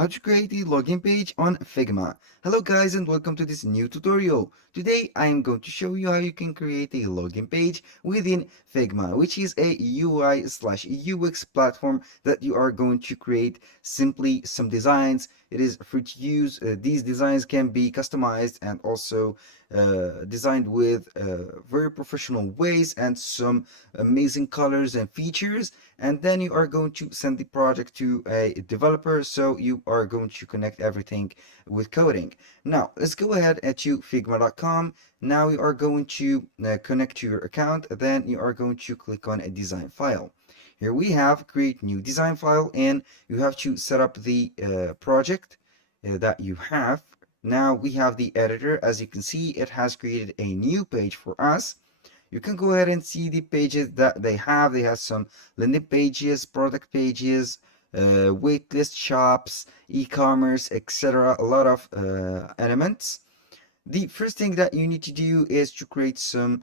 how to create a login page on Figma. Hello guys and welcome to this new tutorial. Today I am going to show you how you can create a login page within Figma, which is a UI/UX platform that you are going to create simply some designs. It is free to use. These designs can be customized and also designed with very professional ways and some amazing colors and features, and then you are going to send the project to a developer, so you are going to connect everything with coding. Now let's go ahead and to figma.com. Now you are going to connect to your account, then you are going to click on a design file. Here we have create new design file, and you have to set up the project that you have. Now we have the editor. As you can see, it has created a new page for us. You can go ahead and see the pages that they have. They have some landing pages, product pages, waitlist shops, e-commerce, etc. A lot of elements. The first thing that you need to do is to create some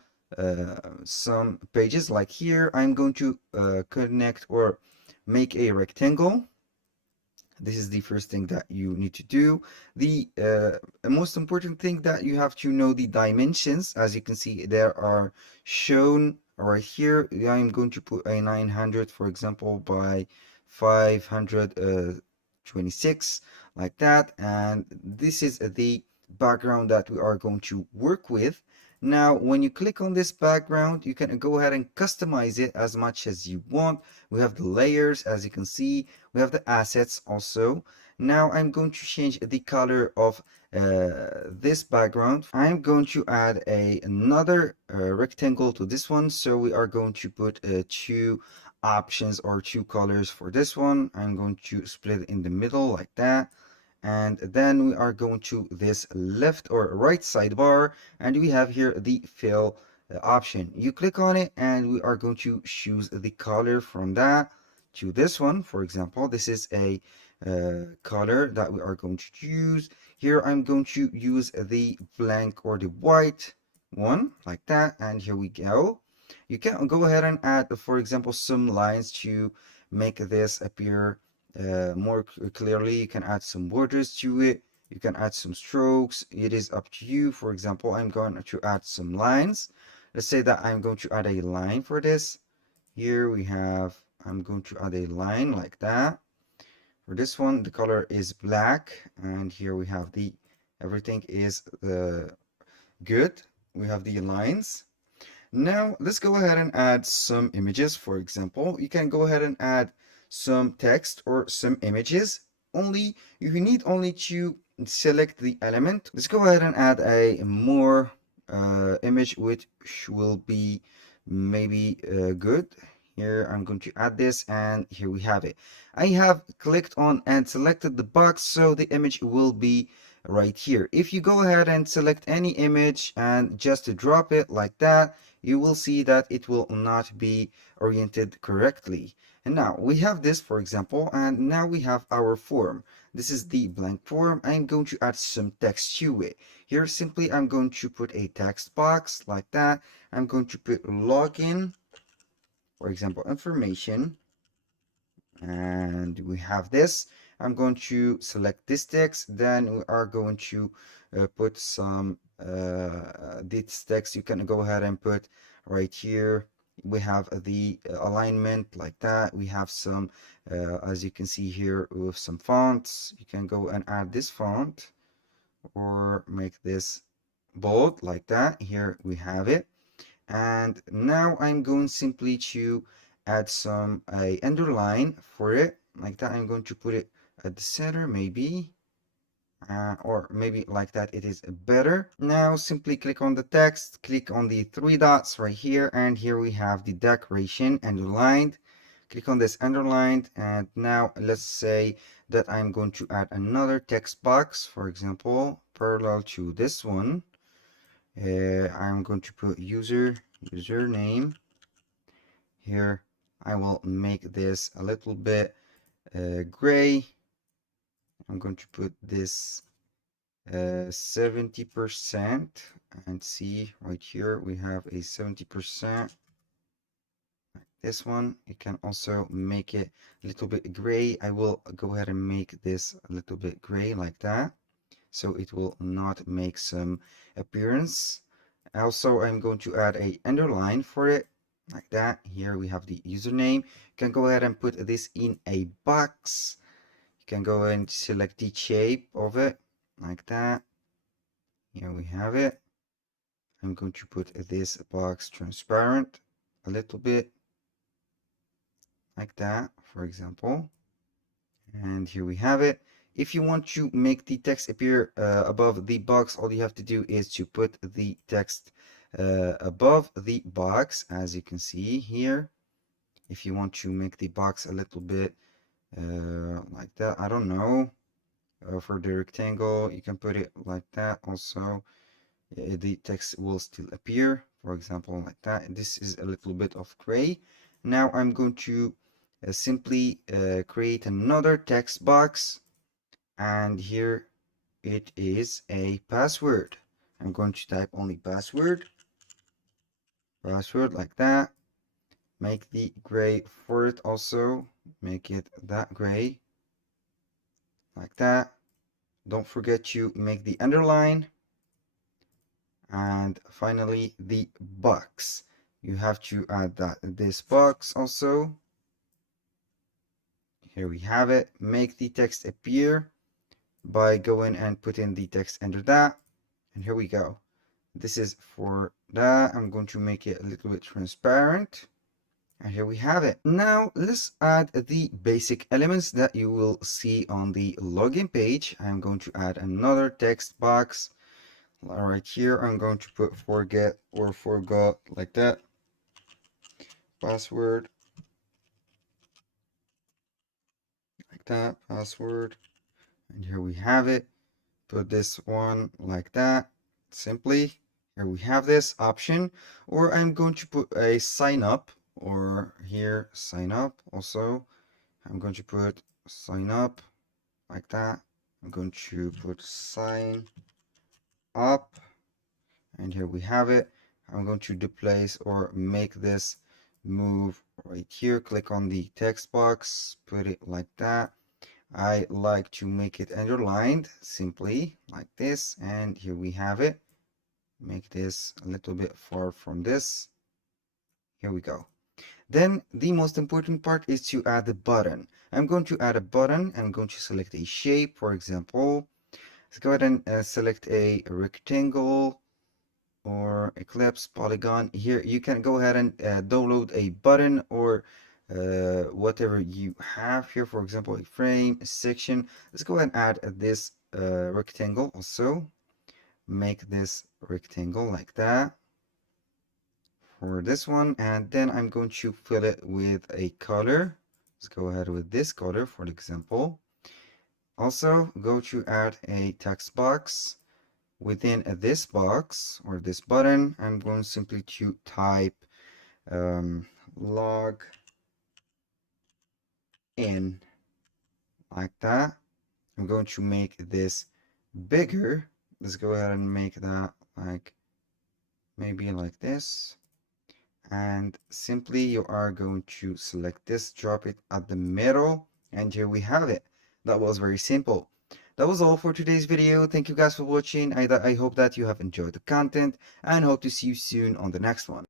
pages. Like here, I'm going to connect or make a rectangle. This is the first thing that you need to do. The most important thing that you have to know the dimensions. As you can see, there are shown right here. I'm going to put a 900, for example, by 526, like that. And this is the background that we are going to work with. Now, when you click on this background, you can go ahead and customize it as much as you want. We have the layers, as you can see. We have the assets also. Now I'm going to change the color of this background. I'm going to add another rectangle to this one. So we are going to put two options or two colors for this one. I'm going to split it in the middle like that. And then we are going to this left or right sidebar, and we have here the fill option. You click on it and we are going to choose the color from that to this one. For example, this is a color that we are going to use. Here I'm going to use the blank or the white one like that, and here we go. You can go ahead and add, for example, some lines to make this appear more clearly. You can add some borders to it. You can add some strokes. It is up to you. For example, I'm going to add some lines. Let's say that I'm going to add a line for this. Here we have, I'm going to add a line like that. For this one, the color is black, and here we have the, everything is good. We have the lines. Now let's go ahead and add some images. For example, you can go ahead and add some text or some images. Only you need only to select the element. Let's go ahead and add a more image which will be maybe good. Here I'm going to add this, and here we have it. I have clicked on and selected the box, so the image will be right here. If you go ahead and select any image and just drop it like that, you will see that it will not be oriented correctly. And now we have this, for example, and now we have our form. This is the blank form. I'm going to add some text to it. Here simply I'm going to put a text box like that. I'm going to put login, for example, information, and we have this. I'm going to select this text, then we are going to put some this text. You can go ahead and put right here. We have the alignment like that. We have some as you can see here, with some fonts. You can go and add this font or make this bold like that. Here we have it. And now I'm going simply to add some underline for it like that. I'm going to put it at the center, maybe, or maybe like that, it is better. Now simply click on the text, click on the three dots right here, and here we have the decoration underlined. Click on this underlined, and now let's say that I'm going to add another text box, for example, parallel to this one. I'm going to put username. Here I will make this a little bit gray. I'm going to put this 70%, and see right here we have a 70% like This one, you can also make it a little bit gray. I will go ahead and make this a little bit gray like that, so it will not make some appearance. Also, I'm going to add a underline for it like that. Here we have the username. You can go ahead and put this in a box. You can go and select the shape of it like that. Here we have it. I'm going to put this box transparent a little bit like that, for example. And here we have it. If you want to make the text appear above the box, all you have to do is to put the text above the box, as you can see here. If you want to make the box a little bit like that, I don't know, for the rectangle, you can put it like that also. The text will still appear, for example, like that. This is a little bit of gray. Now I'm going to simply create another text box, and here it is a password. I'm going to type only password like that. Make the gray for it also, make it that gray like that. Don't forget to make the underline. And finally the box, you have to add this box also. Here we have it. Make the text appear by going and putting the text under that, and here we go. This is for that. I'm going to make it a little bit transparent, and here we have it. Now let's add the basic elements that you will see on the login page. I'm going to add another text box. Right here, I'm going to put forget or forgot like that. Password like that. Password. And here we have it. Put this one like that. Simply. Here we have this option. Or I'm going to put a sign up. Or here, sign up also. I'm going to put sign up like that. I'm going to put sign up. And here we have it. I'm going to displace or make this move right here. Click on the text box, put it like that. I like to make it underlined simply like this, and here we have it. Make this a little bit far from this. Here we go. Then the most important part is to add the button. I'm going to add a button. I'm going to select a shape, for example. Let's go ahead and select a rectangle or eclipse polygon. Here you can go ahead and download a button or whatever you have here, for example a frame, a section. Let's go ahead and add this rectangle also. Make this rectangle like that for this one, and then I'm going to fill it with a color. Let's go ahead with this color for example. Also go to add a text box. Within this box or this button, I'm going simply to type log in like that. I'm going to make this bigger. Let's go ahead and make that like maybe like this. And simply you are going to select this, drop it at the middle, and here we have it. That was very simple. That was all for today's video. Thank you guys for watching. I hope that you have enjoyed the content and hope to see you soon on the next one.